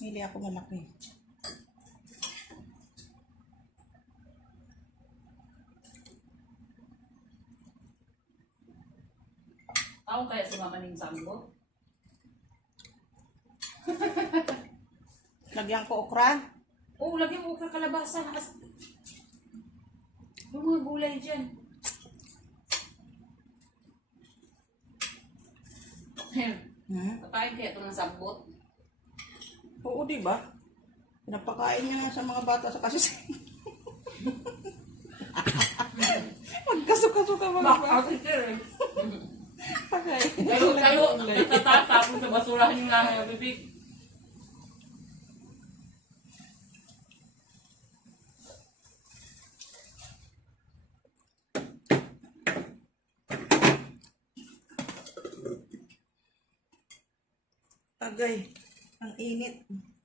Pili ako malaki. Ako kaya sumama ng sambo? Lagyan ko okra. Oo, lagyan mo ka kalabasa. Yung mga gulay dyan. Kapain kaya ito ng sambot? Oo, di ba? Pinapakain niya na sa mga bata sa kasi. Magkasuka-suka mga bata. Okay. Kayo, nagtatapon sa basurahan yung lahat ng bibig. Agay. Ang init.